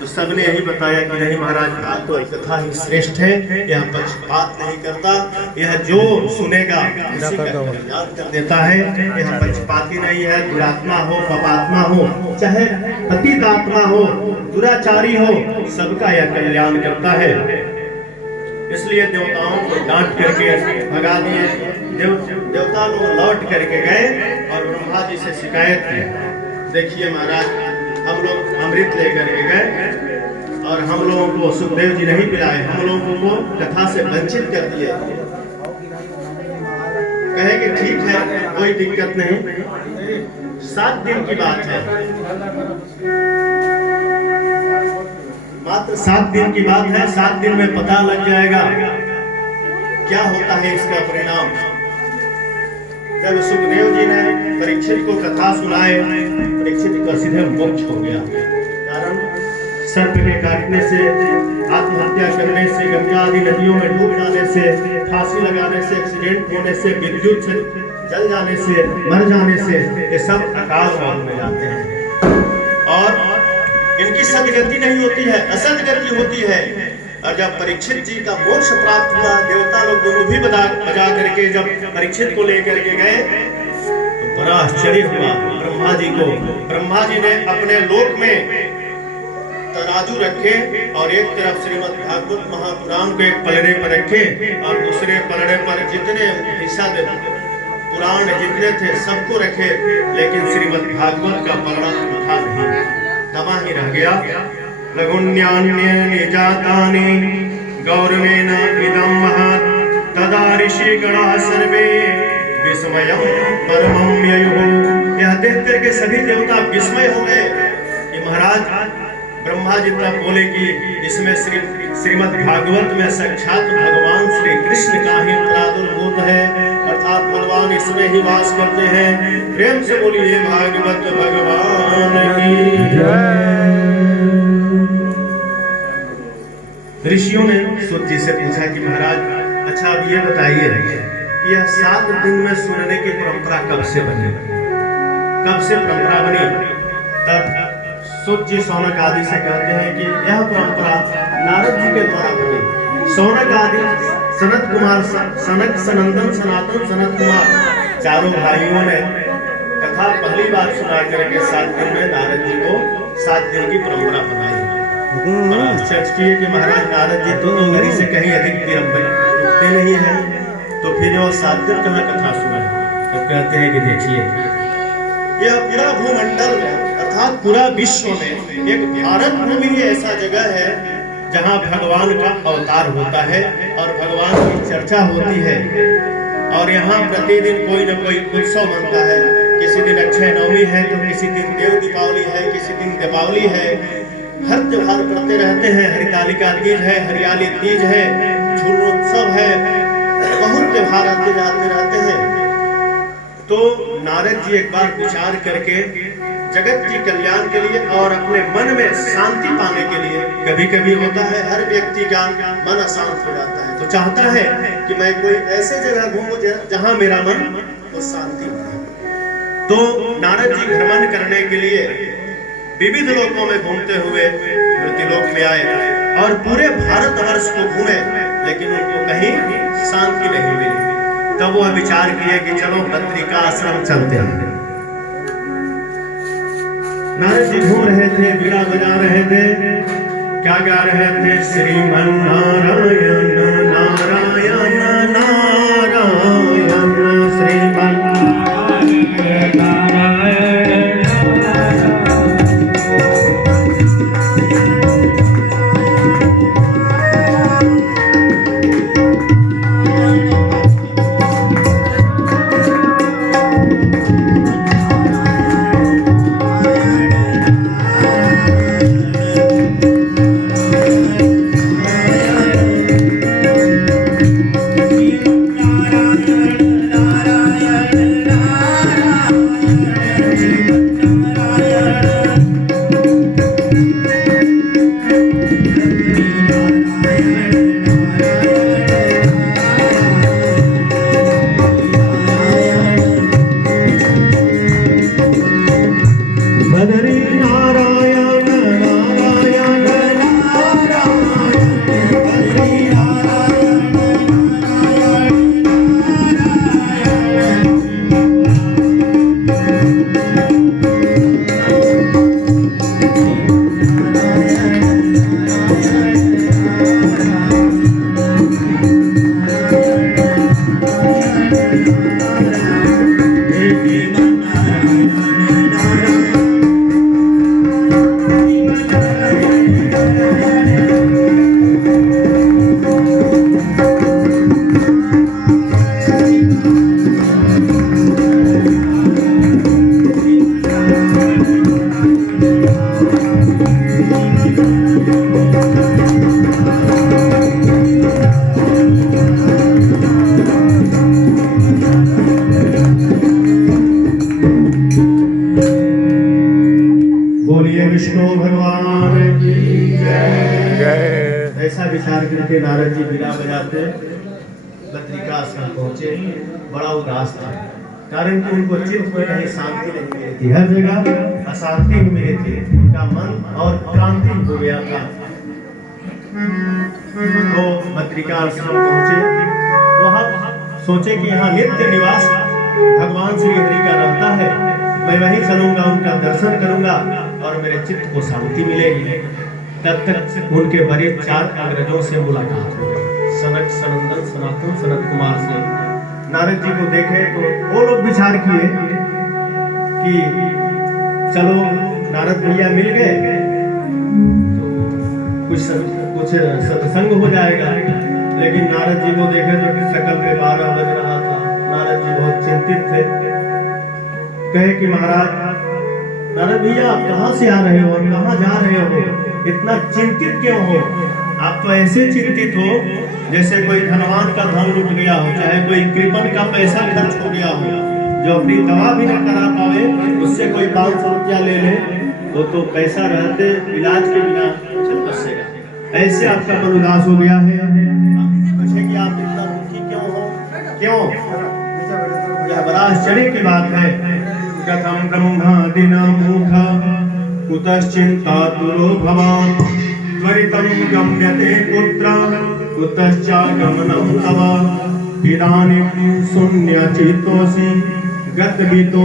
तो सबने यही बताया कि नहीं महाराज, बात तो कथा ही श्रेष्ठ है, यह पक्षपात नहीं करता, यह जो सुनेगा उसी का कल्याण कर देता है। यह पक्षपाती नहीं है, दुरात्मा हो पापात्मा हो, चाहे पतित आत्मा हो, दुराचारी हो, सबका यह कल्याण करता है। इसलिए देवताओं को डांट करके भगा दिए। देवता लोग लौट करके गए और ब्रह्मा जी से शिकायत की, देखिए महाराज, हम लोग अमृत लेकर के गए और हम लोगों को सुखदेव जी नहीं पिलाए, हम लोगों को कथा से वंचित कर दिए। कहे कि ठीक है, कोई दिक्कत नहीं, 7 दिन की बात है, मात्र 7 दिन की बात है। 7 दिन में पता लग जाएगा क्या होता है इसका परिणाम। जब सुखदेव जी ने परीक्षित को कथा सुनाए, परीक्षित का सीधे मोक्ष हो गया। कारण सर्प के काटने से, आत्महत्या करने से, गंगा आदि नदियों में डूब जाने से, फांसी लगाने से, एक्सीडेंट होने से, विद्युत से जल जाने से, मर जाने से, ये सब अकाल मौत में जाते हैं और इनकी सदगति नहीं होती है, असदगति होती है। और जब परीक्षित जी का मोक्ष प्राप्त हुआ, देवता लोग दोनों भी बजा करके जब परीक्षित को लेकर के गए तो बड़ा आश्चर्य हुआ ब्रह्मा जी को। ब्रह्मा जी ने अपने लोक में तराजू रखे और एक तरफ श्रीमद् भागवत महापुराण को एक पलड़े पर रखे और दूसरे पलड़े पर जितने हिस्सा पुराण जितने थे सबको रखे, लेकिन श्रीमद् भागवत का पलड़ा उठा नहीं, दबा ही रह गया। लघुन्यान्यानि जातानि गौरवेण इदं महत् तदा ऋषिगणाः सर्वे विस्मयं परमं ययुः। यह देख करके सभी देवता विस्मय हो गए कि महाराज, ब्रह्मा जी तब बोले कि इसमें श्रीमद् भागवत में साक्षात भगवान श्री कृष्ण का ही प्रादुर्भूत है, अर्थात भगवान इसमें ही वास करते हैं। प्रेम से बोलिए भागवत भगवान की जय। ऋषियों ने सूत जी से पूछा कि महाराज, अच्छा अब ये बताइए कि यह 7 दिन में सुनने की परंपरा कब से बनी, कब से परंपरा बनी? तब सूत जी सौनक आदि से कहते हैं कि यह परंपरा नारद जी के द्वारा बनी। सौनक आदि, सनत कुमार, सनक, सनंदन, सनातन, सनत कुमार चारों भाइयों ने कथा पहली बार सुना करके 7 दिन में नारद जी को 7 दिन की परंपरा बनाई। आश्चर्य कि महाराज नारद जी तो घड़ी से कहीं अधिक रुकते नहीं है, तो फिर वो 7 दिन कहाँ कथा सुना? तो कहते हैं कि देखिए, यह पूरा भूमंडल में अर्थात पूरा विश्व में एक भारत में भी ऐसा जगह है जहाँ भगवान का अवतार होता है और भगवान की चर्चा होती है। और यहाँ प्रतिदिन कोई न कोई उत्सव बनता है। किसी दिन अक्षय नवमी है, तो किसी दिन देव दीपावली है, किसी दिन दीपावली है। हर त्योहार करते रहते हैं। हरितालिका तीज है, हरियाली तीज है, झुर्रोत्सव है, बहुत त्योहार आते जाते रहते हैं। तो नारद जी एक बार विचार करके जगत की कल्याण के लिए और अपने मन में शांति पाने के लिए, कभी कभी होता है हर व्यक्ति का मन अशांत हो जाता है, तो चाहता है कि मैं कोई ऐसे जगह घूमूं जहां मेरा मन को शांति मिले। तो नारद जी भ्रमण करने के लिए विविध लोकों में घूमते हुए मृत्युलोक में आए और पूरे भारतवर्ष को घूमे, लेकिन उनको कहीं शांति नहीं मिली। तब वह विचार किए कि चलो बद्रिका आश्रम चलते हैं। नारद जी घूम रहे थे, बीड़ा बजा रहे थे, क्या गा रहे थे? श्रीमन नारायण नारायण नारायण श्रीमन विष्णु भगवान की जय। ऐसा विचार करके नारद जी बिना बजाते बद्रिकाश्रम पहुंचे। बड़ा उदास था, कारण कि उनको चित्त में कहीं शांति नहीं मिली थी, हर जगह अशांति मिली थी। उनका मन और क्रांति हो गया था। तो बद्रिकाश्रम पहुंचे। वहां सोचे कि यहाँ नित्य निवास भगवान श्री हरि का रहता है, मैं वहीं चलूंगा, उनका दर्शन करूंगा और मेरे चित्त को शांति मिलेगी। तब तक उनके बड़े 4 अंग्रेजों से मुलाकात हो गई, सनक, सनंदन, सनातन, सनत कुमार से। नारद जी को देखे तो वो लोग विचार किए कि चलो नारद भैया मिल गए तो कुछ सत्संग हो जाएगा। लेकिन नारद जी को देखे तो सकल पे 12 बज रहा था। नारद जी बहुत चिंतित थे। कहे कि महाराज, नारद भैया आप कहाँ से आ रहे हो और कहाँ जा रहे हो? इतना चिंतित क्यों हो? आप तो ऐसे चिंतित हो जैसे कोई धनवान का धन लुट गया हो, चाहे कोई कृपण का पैसा खर्च हो गया हो, जो अपनी दवा भी न करा पावे, उससे कोई 500 रुपया ले ले, वो तो पैसा रहते इलाज के बिना चल बसेगा। ऐसे आपका मन उदास हो गया है। पूछे कि आप इतना दुखी क्यों हो? क्यों? यह बड़ा आश्चर्य की बात है। कथम ब्रह्मादिनामूढ कुतश्चिन्तातुरो भवान् त्वरितं गम्यते कुत्र कुतश्चागमनं तव इदानीं शून्यचित्तोऽसि गतभीतो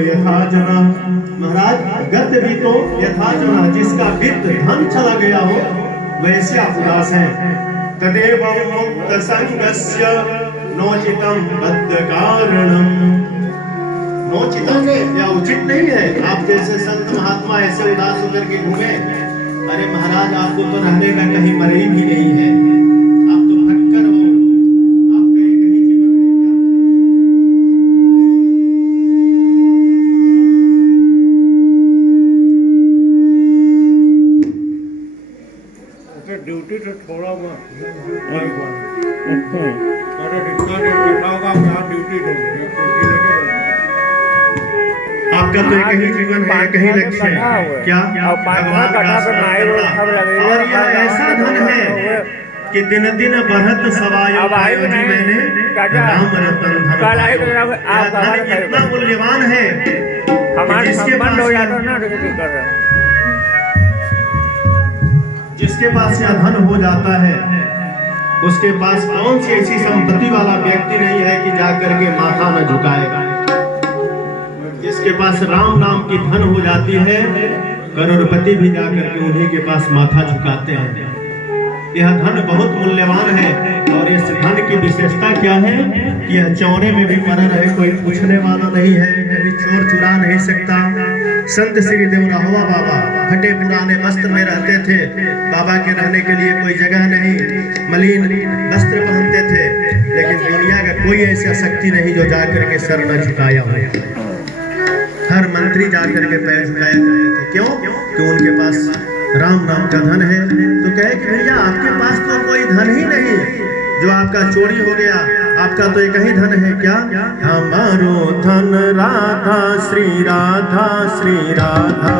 यथा जना। महाराज, गतभीतो यथा जना, जिसका वित्त धन चला गया हो वैसे आप उदास हैं। तदेव मुक्त संगस्य नोचितं बद्ध कारणम्। नोचितं या उचित नहीं है आप जैसे संत महात्मा ऐसे उदास होकर के घूमे। अरे महाराज, आपको तो रहने का कहीं मरे भी नहीं है, आप तो भटकर हो, आपका एक ही जीवन है। ड्यूटी से थोड़ा आपका तो एक ही जीवन है, एक ही लक्ष्य है। क्या? भगवान का स्मरण। और यह ऐसा धन है कि दिन दिन बढ़त सवायो मैंने राम रतन धन। यह धन इतना मूल्यवान है जिसके पास यह धन हो जाता है, उसके पास कौन सी ऐसी संपत्ति वाला व्यक्ति नहीं है कि जाकर के माथा न झुकाएगा। जिसके पास राम नाम की धन हो जाती है, करोड़पति भी जाकर के उन्हीं के पास माथा झुकाते हैं। यह धन बहुत मूल्यवान है। और इस धन की विशेषता क्या है कि यह चौरे में भी पड़ा रहे, कोई पूछने वाला नहीं है, कभी चोर चुरा नहीं सकता। संत श्री देवराहुआ बाबा फटे पुराने वस्त्र में रहते थे। बाबा के रहने के लिए कोई जगह नहीं, मलिन वस्त्र पहनते थे। लेकिन दुनिया का कोई ऐसा शक्ति नहीं जो जाकर के सर न झुकाया हो। हर मंत्री जाकर के पैर झुकाया करते थे। क्यों? कि उनके पास राम नाम का धन है। तो कहे कि भैया आपके पास तो कोई धन ही नहीं, जो आपका चोरी हो गया, आपका तो एक ही धन है। क्या? हमारो धन राधा श्री राधा, श्री राधा।